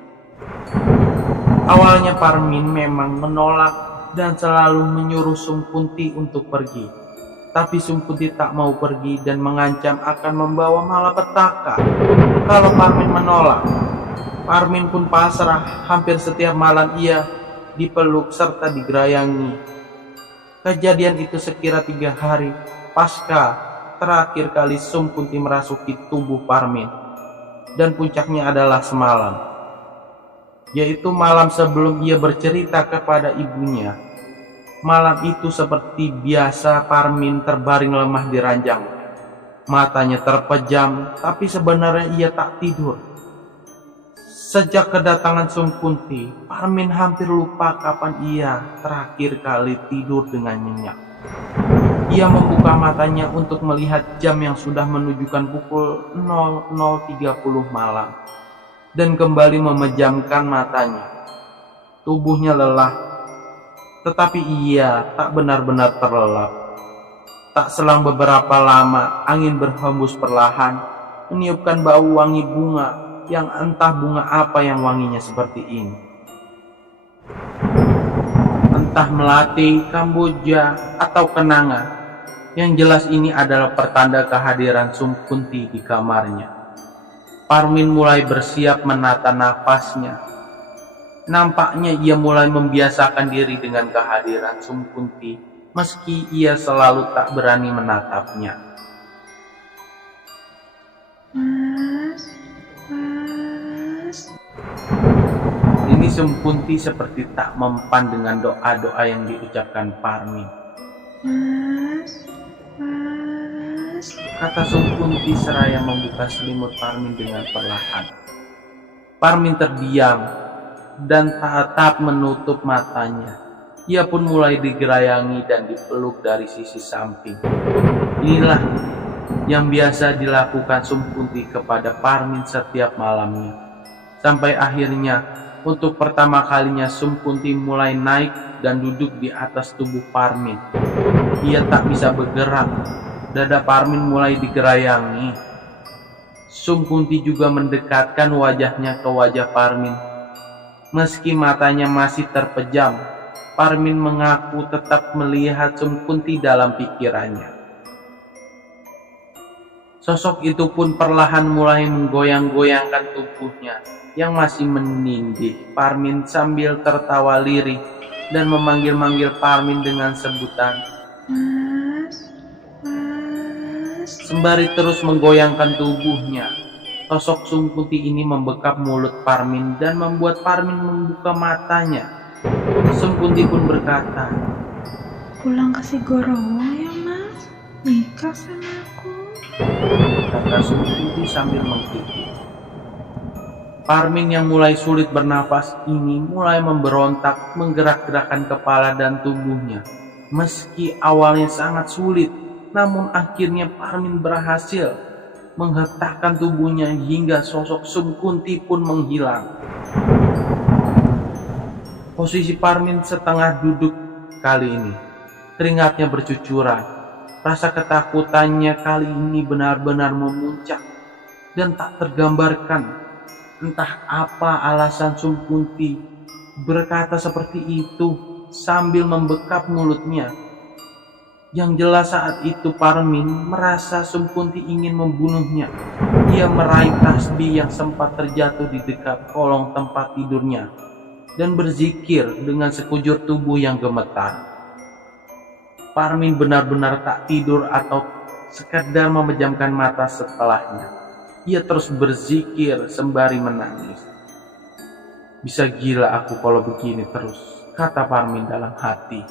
Awalnya Parmin memang menolak dan selalu menyuruh Sumpunti untuk pergi. Tapi Sumpunti tak mau pergi dan mengancam akan membawa malapetaka kalau Parmin menolak. Parmin pun pasrah. Hampir setiap malam ia dipeluk serta digerayangi. Kejadian itu sekira 3 hari pasca terakhir kali Sumpunti merasuki tubuh Parmin. Dan puncaknya adalah semalam, yaitu malam sebelum ia bercerita kepada ibunya. Malam itu seperti biasa Parmin terbaring lemah di ranjang. Matanya terpejam, tapi sebenarnya ia tak tidur. Sejak kedatangan Sumpunti, Parmin hampir lupa kapan ia terakhir kali tidur dengan nyenyak. Ia membuka matanya untuk melihat jam yang sudah menunjukkan pukul 00.30 malam dan kembali memejamkan matanya. Tubuhnya lelah, tetapi ia tak benar-benar terlelap. Tak selang beberapa lama, angin berhembus perlahan, meniupkan bau wangi bunga yang entah bunga apa yang wanginya seperti ini. Entah melati, kamboja, atau kenanga. Yang jelas ini adalah pertanda kehadiran Sumpunti di kamarnya. Parmin mulai bersiap menata nafasnya. Nampaknya ia mulai membiasakan diri dengan kehadiran Sumpunti, meski ia selalu tak berani menatapnya. Mas. Ini Sumpunti seperti tak mempan dengan doa-doa yang diucapkan Parmin. Mas. Kata Sumpunti seraya membuka selimut Parmin dengan perlahan. Parmin terdiam dan tatap menutup matanya. Ia pun mulai digerayangi dan dipeluk dari sisi samping. Inilah yang biasa dilakukan Sumpunti kepada Parmin setiap malamnya. Sampai akhirnya, untuk pertama kalinya Sumpunti mulai naik dan duduk di atas tubuh Parmin. Ia tak bisa bergerak. Dada Parmin mulai digerayangi. Sumpunti juga mendekatkan wajahnya ke wajah Parmin. Meski matanya masih terpejam, Parmin mengaku tetap melihat Sumpunti dalam pikirannya. Sosok itu pun perlahan mulai menggoyang-goyangkan tubuhnya yang masih menindih Parmin sambil tertawa lirih dan memanggil-manggil Parmin dengan sebutan sembari terus menggoyangkan tubuhnya. Sosok Sumpunti ini membekap mulut Parmin dan membuat Parmin membuka matanya. Sumpunti pun berkata, Pulang ke Sigorowo ya mas, nikah sama aku. kata Sumpunti sambil menggigit. Parmin yang mulai sulit bernafas ini mulai memberontak, menggerak-gerakkan kepala dan tubuhnya. Meski awalnya sangat sulit, namun akhirnya Parmin berhasil menghentakkan tubuhnya hingga sosok Sumpunti pun menghilang. Posisi Parmin setengah duduk kali ini. Keringatnya bercucuran. Rasa ketakutannya kali ini benar-benar memuncak dan tak tergambarkan. Entah apa alasan Sumpunti berkata seperti itu sambil membekap mulutnya. Yang jelas saat itu Parmin merasa Sumpunti ingin membunuhnya. Ia meraih tasbih yang sempat terjatuh di dekat kolong tempat tidurnya dan berzikir dengan sekujur tubuh yang gemetar. Parmin benar-benar tak tidur atau sekedar memejamkan mata setelahnya. Ia terus berzikir sembari menangis. Bisa gila aku kalau begini terus, kata Parmin dalam hati.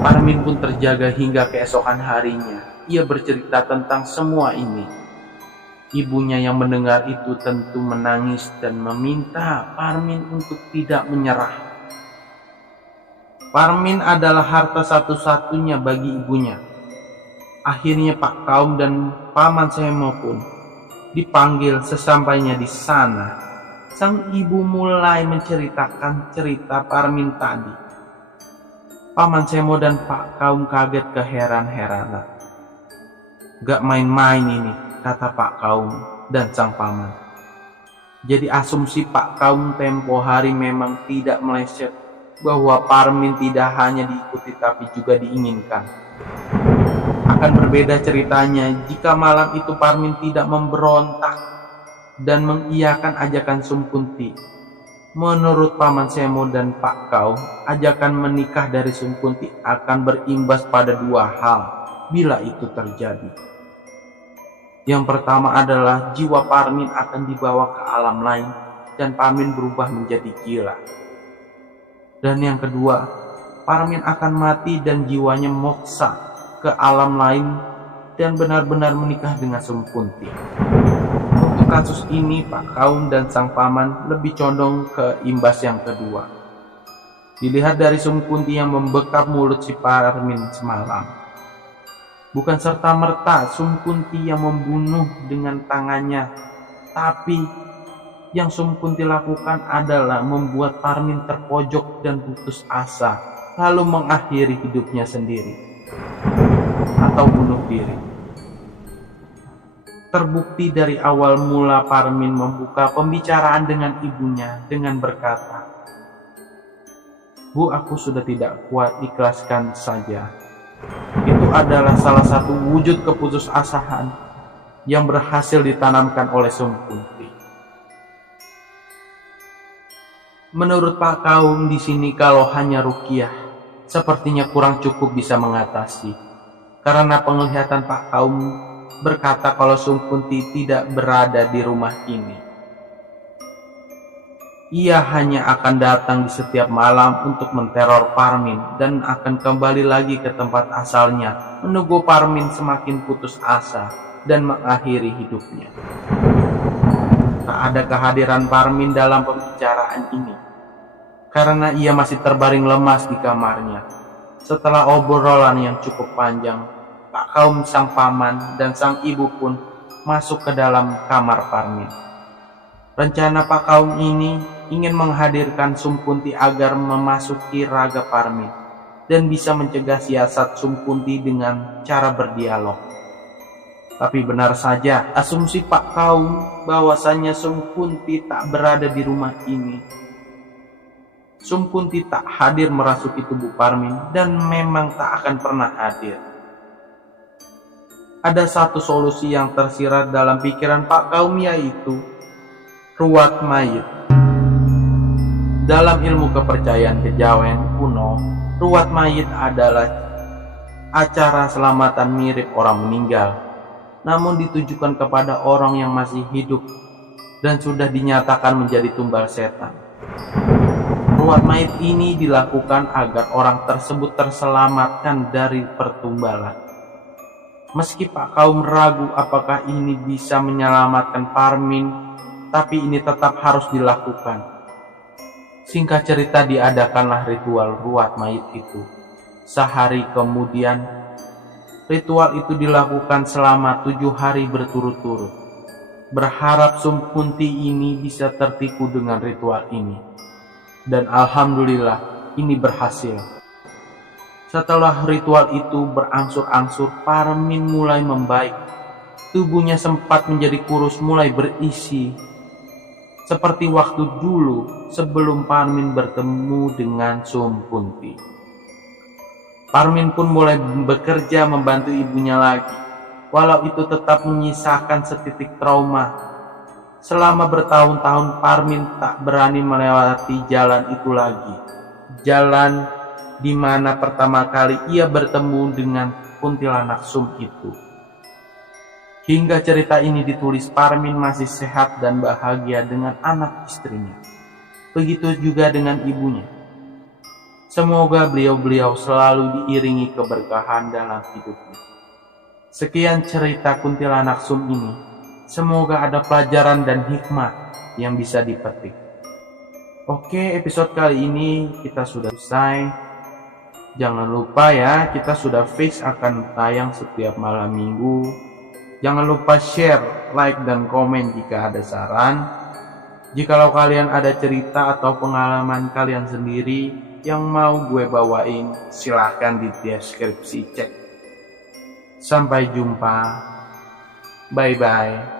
Parmin pun terjaga hingga keesokan harinya. Ia bercerita tentang semua ini. Ibunya yang mendengar itu tentu menangis dan meminta Parmin untuk tidak menyerah. Parmin adalah harta satu-satunya bagi ibunya. Akhirnya Pak Kaum dan Paman Semo pun dipanggil. Sesampainya di sana, sang ibu mulai menceritakan cerita Parmin tadi. Paman Semo dan Pak Kaum kaget keheran-heranan. Gak main-main ini, kata Pak Kaum dan sang paman. Jadi asumsi Pak Kaum tempo hari memang tidak meleset, bahwa Parmin tidak hanya diikuti tapi juga diinginkan. Akan berbeda ceritanya jika malam itu Parmin tidak memberontak dan mengiyakan ajakan Sumpunti. Menurut Paman Semo dan Pak Kaum, ajakan menikah dari Sumpunti akan berimbas pada dua hal bila itu terjadi. Yang pertama adalah jiwa Parmin akan dibawa ke alam lain dan Parmin berubah menjadi gila. Dan yang kedua, Parmin akan mati dan jiwanya moksa ke alam lain dan benar-benar menikah dengan Sumpunti. Untuk kasus ini, Pak Kaum dan sang paman lebih condong ke imbas yang kedua. Dilihat dari Sumpunti yang membekap mulut si Parmin semalam. Bukan serta-merta Sumpunti yang membunuh dengan tangannya, tapi yang Sumpunti lakukan adalah membuat Parmin terpojok dan putus asa, lalu mengakhiri hidupnya sendiri atau bunuh diri. Terbukti dari awal mula Parmin membuka pembicaraan dengan ibunya dengan berkata, "Bu, aku sudah tidak kuat, ikhlaskan saja." Itu adalah salah satu wujud keputusasaan yang berhasil ditanamkan oleh Sumpunti. Menurut Pak Kaum di sini kalau hanya ruqyah sepertinya kurang cukup bisa mengatasi, karena penglihatan Pak Kaum berkata kalau Sumpunti tidak berada di rumah ini. Ia hanya akan datang di setiap malam untuk menteror Parmin dan akan kembali lagi ke tempat asalnya menunggu Parmin semakin putus asa dan mengakhiri hidupnya. Tak ada kehadiran Parmin dalam pembicaraan ini karena ia masih terbaring lemas di kamarnya. Setelah obrolan yang cukup panjang, Pak Kaum sang paman dan sang ibu pun masuk ke dalam kamar Parmin. Rencana Pak Kaum ini ingin menghadirkan Sumpunti agar memasuki raga Parmin dan bisa mencegah siasat Sumpunti dengan cara berdialog. Tapi benar saja asumsi Pak Kaum bahwasanya Sumpunti tak berada di rumah ini. Sumpunti tak hadir merasuki tubuh Parmin dan memang tak akan pernah hadir. Ada satu solusi yang tersirat dalam pikiran Pak Kaum, yaitu ruat mayit. Dalam ilmu kepercayaan kejawen kuno, ruat mayit adalah acara selamatan mirip orang meninggal, namun ditujukan kepada orang yang masih hidup dan sudah dinyatakan menjadi tumbal setan. Ruat mayit ini dilakukan agar orang tersebut terselamatkan dari pertumbalan. Meski Pak Kaum ragu apakah ini bisa menyelamatkan Parmin, tapi ini tetap harus dilakukan. Singkat cerita, diadakanlah ritual ruat mayit itu. Sehari kemudian, ritual itu dilakukan selama 7 hari berturut-turut. Berharap Sumpunti ini bisa tertipu dengan ritual ini. Dan alhamdulillah, ini berhasil. Setelah ritual itu berangsur-angsur, Parmin mulai membaik. Tubuhnya sempat menjadi kurus, mulai berisi. Seperti waktu dulu sebelum Parmin bertemu dengan Sumpunti. Parmin pun mulai bekerja membantu ibunya lagi, walau itu tetap menyisakan setitik trauma. Selama bertahun-tahun Parmin tak berani melewati jalan itu lagi. Jalan di mana pertama kali ia bertemu dengan kuntilanak Sum itu. Hingga cerita ini ditulis, Parmin masih sehat dan bahagia dengan anak istrinya. Begitu juga dengan ibunya. Semoga beliau-beliau selalu diiringi keberkahan dalam hidupnya. Sekian cerita kuntilanak Sum ini. Semoga ada pelajaran dan hikmah yang bisa dipetik. Oke, episode kali ini kita sudah selesai. Jangan lupa ya, kita sudah fix akan tayang setiap malam minggu. Jangan lupa share, like, dan komen jika ada saran. Jikalau kalian ada cerita atau pengalaman kalian sendiri yang mau gue bawain, silahkan di deskripsi cek. Sampai jumpa. Bye-bye.